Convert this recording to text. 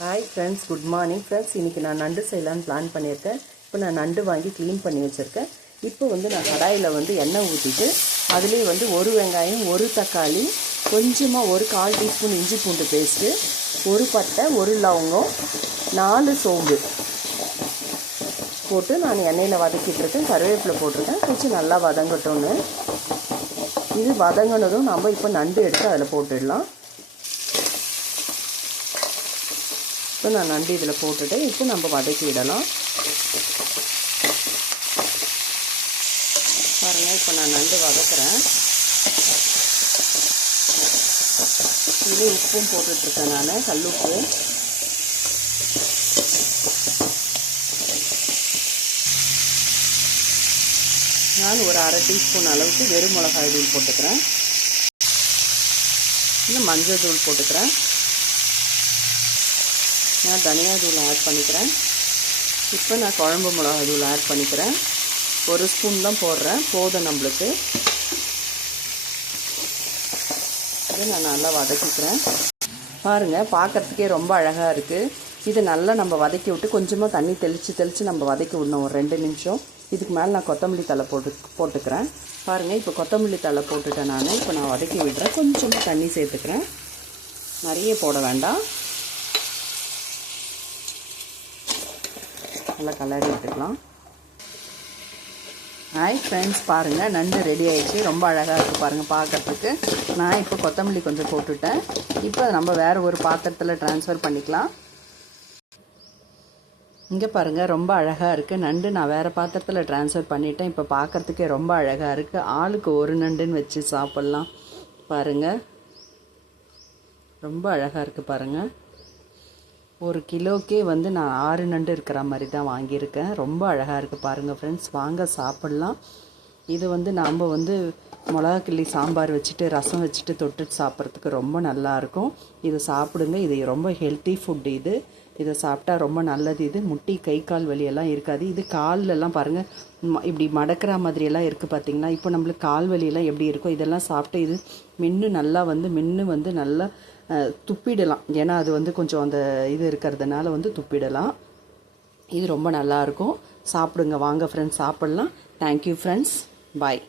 Hi friends, good morning friends. இன்றைக்கி நான் நண்டு செய்யலான்னு பிளான் பண்ணியிருக்கேன். இப்போ நான் நண்டு வாங்கி க்ளீன் பண்ணி வச்சுருக்கேன். இப்போ நான் கடாயில் எண்ணெய் ஊற்றிட்டு அதுலேயே ஒரு வெங்காயம், ஒரு தக்காளி, கொஞ்சமாக ஒரு 1/4 டீஸ்பூன் இஞ்சி பூண்டு பேஸ்ட்டு, ஒரு பட்டை, ஒரு லவங்கம், 4 சோம்பு போட்டு நான் எண்ணெயில் வதக்கிட்டுருக்கேன். கருவேப்பிலை போட்டிருக்கேன். கொஞ்சம் நல்லா வதங்கட்டோன்னு. இது வதங்கினதும் நம்ம இப்போ நண்டு எடுத்து அதில் போட்டுடலாம். இப்போ நான் நண்டு இதில் போட்டுட்டு இப்போ நம்ம வதக்கி விடலாம். பாருங்கள், இப்போ நான் நண்டு வதக்குறேன். இதில் உப்பும் போட்டுட்ருக்கேன். நான் கல்லுப்பு, நான் ஒரு 1/2 டீஸ்பூன் அளவுக்கு வெறும் மிளகாய் தூள் போட்டுக்கிறேன். இன்னும் மஞ்சள் தூள் போட்டுக்கிறேன். நான் தனியா தூள் ஆட் பண்ணிக்கிறேன். இப்போ நான் குழம்பு மிளகாய் தூள் ஆட் பண்ணிக்கிறேன். 1 ஸ்பூன் தான் போடுறேன், போதும் நம்மளுக்கு. இதை நான் நல்லா வதக்கிக்கிறேன். பாருங்கள், பார்க்குறதுக்கே ரொம்ப அழகாக இருக்குது. இதை நல்லா நம்ம வதக்கி விட்டு கொஞ்சமாக தண்ணி தெளித்து நம்ம வதக்கி விடணும் ஒரு 2 நிமிஷம். இதுக்கு மேலே நான் கொத்தமல்லி தழை போட்டுக்கிறேன். பாருங்கள், இப்போ கொத்தமல்லி தழை போட்டுட்டேன். இப்போ நான் வதக்கி விடுறேன். கொஞ்சமாக தண்ணி சேர்த்துக்கிறேன், நிறைய போட வேண்டாம். நல்லா கலரி விட்டுக்கலாம். ஹாய் ஃப்ரெண்ட்ஸ், பாருங்கள், நண்டு ரெடி ஆகிடுச்சு. ரொம்ப அழகாக இருக்குது பாருங்கள் பார்க்குறதுக்கு. நான் இப்போ கொத்தமல்லி கொஞ்சம் போட்டுட்டேன். இப்போ நம்ம வேறு ஒரு பாத்திரத்தில் ட்ரான்ஸ்ஃபர் பண்ணிக்கலாம். இங்கே பாருங்கள், ரொம்ப அழகாக இருக்குது நண்டு. நான் வேறு பாத்திரத்தில் ட்ரான்ஸ்ஃபர் பண்ணிட்டேன். இப்போ பார்க்குறதுக்கே ரொம்ப அழகாக இருக்குது. ஆளுக்கு ஒரு நண்டுன்னு வச்சு சாப்பிட்லாம். பாருங்கள், ரொம்ப அழகாக இருக்குது பாருங்கள். 1 கிலோக்கே நான் 6 நண்டு இருக்கிற மாதிரி தான் வாங்கியிருக்கேன். ரொம்ப அழகாக இருக்குது பாருங்கள் ஃப்ரெண்ட்ஸ். வாங்க சாப்பிட்லாம். இது நாம் மிளகா கிள்ளி சாம்பார் வச்சுட்டு ரசம் வச்சுட்டு தொட்டுட்டு சாப்பிட்றதுக்கு ரொம்ப நல்லாயிருக்கும். இதை சாப்பிடுங்க. இது ரொம்ப ஹெல்த்தி ஃபுட். இதை சாப்பிட்டா ரொம்ப நல்லது. இது முட்டி கை கால் வலியெல்லாம் இருக்காது. இது கால்லெல்லாம் பாருங்கள், இப்படி மடக்கிற மாதிரியெல்லாம் இருக்குது பார்த்தீங்களா. இப்போ நம்மளுக்கு கால் வலியெல்லாம் எப்படி இருக்கும், இதெல்லாம் சாப்பிட்டு இது மென்று நல்லா மென்று நல்லா துப்பிடலாம். ஏன்னா அது கொஞ்சம் அந்த இது இருக்கிறதுனால துப்பிடலாம். இது ரொம்ப நல்லாயிருக்கும். சாப்பிடுங்க, வாங்க ஃப்ரெண்ட்ஸ் சாப்பிட்லாம். தேங்க்யூ ஃப்ரெண்ட்ஸ், பாய்.